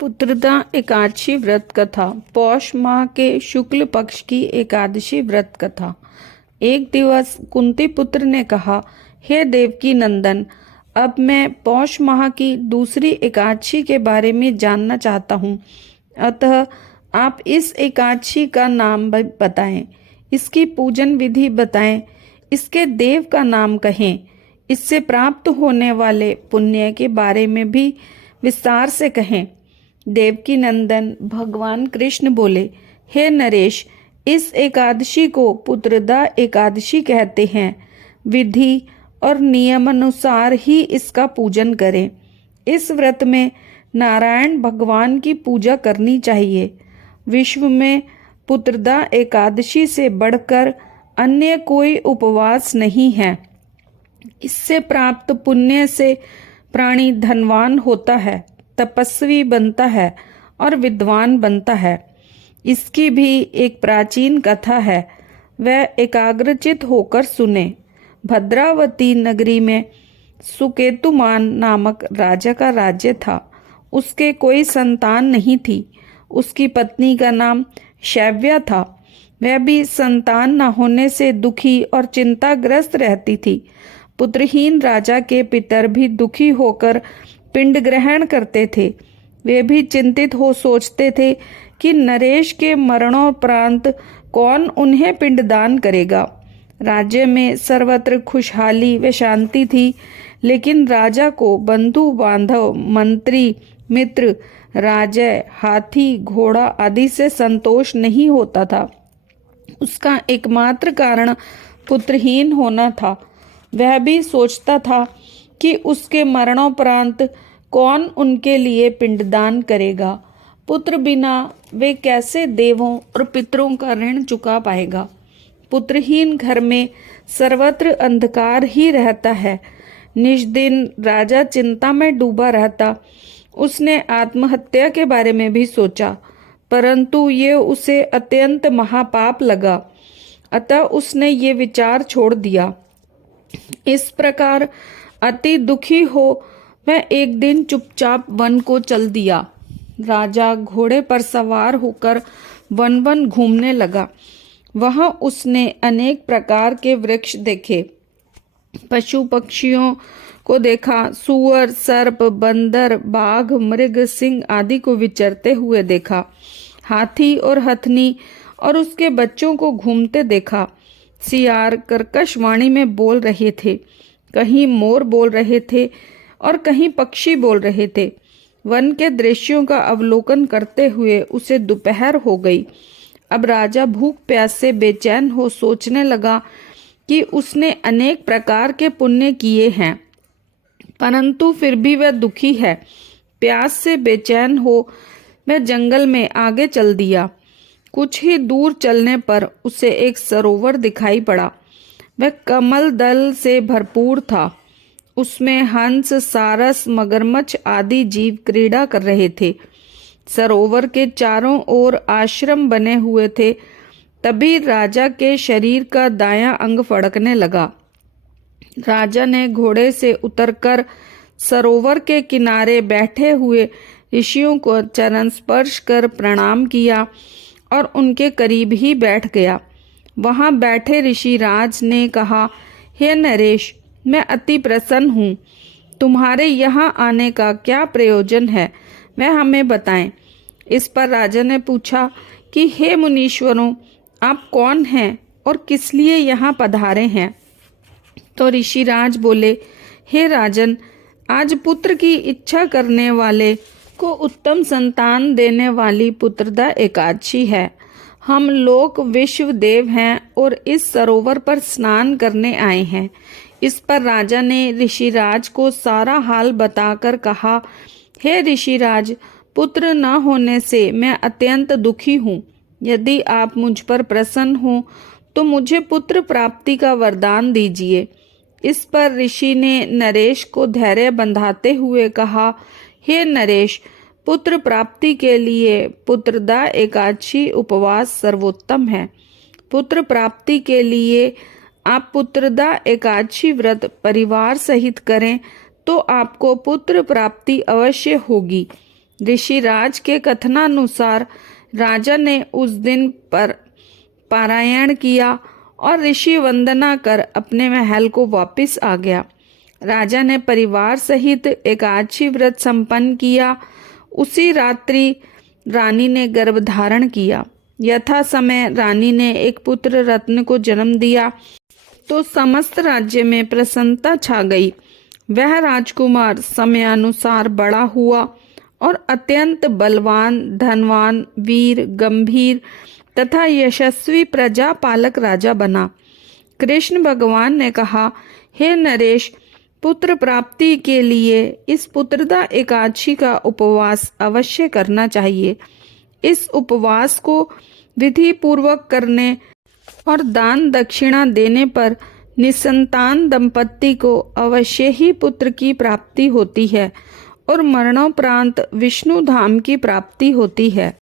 पुत्रदा एकादशी व्रत कथा। पौष माह के शुक्ल पक्ष की एकादशी व्रत कथा। एक दिवस कुंती पुत्र ने कहा, हे देवकी नंदन, अब मैं पौष माह की दूसरी एकादशी के बारे में जानना चाहता हूँ। अतः आप इस एकादशी का नाम बताएं, इसकी पूजन विधि बताएं, इसके देव का नाम कहें, इससे प्राप्त होने वाले पुण्य के बारे में भी विस्तार से कहें। देवकी नंदन भगवान कृष्ण बोले, हे नरेश, इस एकादशी को पुत्रदा एकादशी कहते हैं। विधि और नियमानुसार ही इसका पूजन करें। इस व्रत में नारायण भगवान की पूजा करनी चाहिए। विश्व में पुत्रदा एकादशी से बढ़कर अन्य कोई उपवास नहीं है। इससे प्राप्त पुण्य से प्राणी धनवान होता है, तपस्वी बनता है और विद्वान बनता है। इसकी भी एक प्राचीन कथा है, वह एकाग्रचित होकर सुने। भद्रावती नगरी में सुकेतुमान नामक राजा का राज्य था। उसके कोई संतान नहीं थी। उसकी पत्नी का नाम शैव्या था। वह भी संतान न होने से दुखी और चिंताग्रस्त रहती थी। पुत्रहीन राजा के पितर भी दुखी होकर पिंड ग्रहण करते थे। वे भी चिंतित हो सोचते थे कि नरेश के मरणोपरांत कौन उन्हें पिंडदान करेगा। राज्य में सर्वत्र खुशहाली व शांति थी, लेकिन राजा को बंधु बांधव, मंत्री, मित्र, राजय, हाथी, घोड़ा आदि से संतोष नहीं होता था। उसका एकमात्र कारण पुत्रहीन होना था। वह भी सोचता था कि उसके मरणोपरांत कौन उनके लिए पिंडदान करेगा। पुत्र बिना वे कैसे देवों और पितरों का ऋण चुका पाएगा। पुत्रहीन घर में सर्वत्र अंधकार ही रहता है। निष्दिन राजा चिंता में डूबा रहता। उसने आत्महत्या के बारे में भी सोचा, परंतु ये उसे अत्यंत महापाप लगा। अतः उसने ये विचार छोड़ दिया। इस प्रकार अति दुखी हो वह एक दिन चुपचाप वन को चल दिया। राजा घोड़े पर सवार होकर वन वन घूमने लगा। वहां उसने अनेक प्रकार के वृक्ष देखे, पशु पक्षियों को देखा, सूअर, सर्प, बंदर, बाघ, मृग, सिंह आदि को विचरते हुए देखा। हाथी और हथनी और उसके बच्चों को घूमते देखा। सियार कर्कश वाणी में बोल रहे थे, कहीं मोर बोल रहे थे और कहीं पक्षी बोल रहे थे। वन के दृश्यों का अवलोकन करते हुए उसे दोपहर हो गई। अब राजा भूख प्यास से बेचैन हो सोचने लगा कि उसने अनेक प्रकार के पुण्य किए हैं, परंतु फिर भी वह दुखी है। प्यास से बेचैन हो वह जंगल में आगे चल दिया। कुछ ही दूर चलने पर उसे एक सरोवर दिखाई पड़ा। वह कमल दल से भरपूर था। उसमें हंस, सारस, मगरमच्छ आदि जीव क्रीड़ा कर रहे थे। सरोवर के चारों ओर आश्रम बने हुए थे। तभी राजा के शरीर का दायां अंग फड़कने लगा। राजा ने घोड़े से उतरकर सरोवर के किनारे बैठे हुए ऋषियों को चरण स्पर्श कर प्रणाम किया और उनके करीब ही बैठ गया। वहां बैठे ऋषिराज ने कहा, हे नरेश, मैं अति प्रसन्न हूँ। तुम्हारे यहाँ आने का क्या प्रयोजन है, वह हमें बताएं। इस पर राजा ने पूछा कि हे मुनीश्वरों, आप कौन हैं और किस लिए यहाँ पधारे हैं। तो ऋषिराज बोले, हे राजन, आज पुत्र की इच्छा करने वाले को उत्तम संतान देने वाली पुत्रदा एकादशी है। हम लोक विश्व देव हैं और इस सरोवर पर स्नान करने आए हैं। इस पर राजा ने ऋषिराज को सारा हाल बताकर कहा, हे ऋषिराज, पुत्र न होने से मैं अत्यंत दुखी हूँ। यदि आप मुझ पर प्रसन्न हो तो मुझे पुत्र प्राप्ति का वरदान दीजिए। इस पर ऋषि ने नरेश को धैर्य बंधाते हुए कहा, हे नरेश, पुत्र प्राप्ति के लिए पुत्रदा एकादशी उपवास सर्वोत्तम है। पुत्र प्राप्ति के लिए आप पुत्रदा एकादशी व्रत परिवार सहित करें तो आपको पुत्र प्राप्ति अवश्य होगी। ऋषिराज के कथनानुसार राजा ने उस दिन पर पारायण किया और ऋषि वंदना कर अपने महल को वापस आ गया। राजा ने परिवार सहित एकादशी व्रत संपन्न किया। उसी रात्रि रानी ने गर्भ धारण किया। यथा समय रानी ने एक पुत्र रत्न को जन्म दिया तो समस्त राज्य में प्रसन्नता छा गई। वह राजकुमार समयानुसार बड़ा हुआ और अत्यंत बलवान, धनवान, वीर, गंभीर तथा यशस्वी प्रजा पालक राजा बना। कृष्ण भगवान ने कहा, हे नरेश, पुत्र प्राप्ति के लिए इस पुत्रदा एकादशी का उपवास अवश्य करना चाहिए। इस उपवास को विधि पूर्वक करने और दान दक्षिणा देने पर निसंतान दंपत्ति को अवश्य ही पुत्र की प्राप्ति होती है और मरणोपरांत विष्णु धाम की प्राप्ति होती है।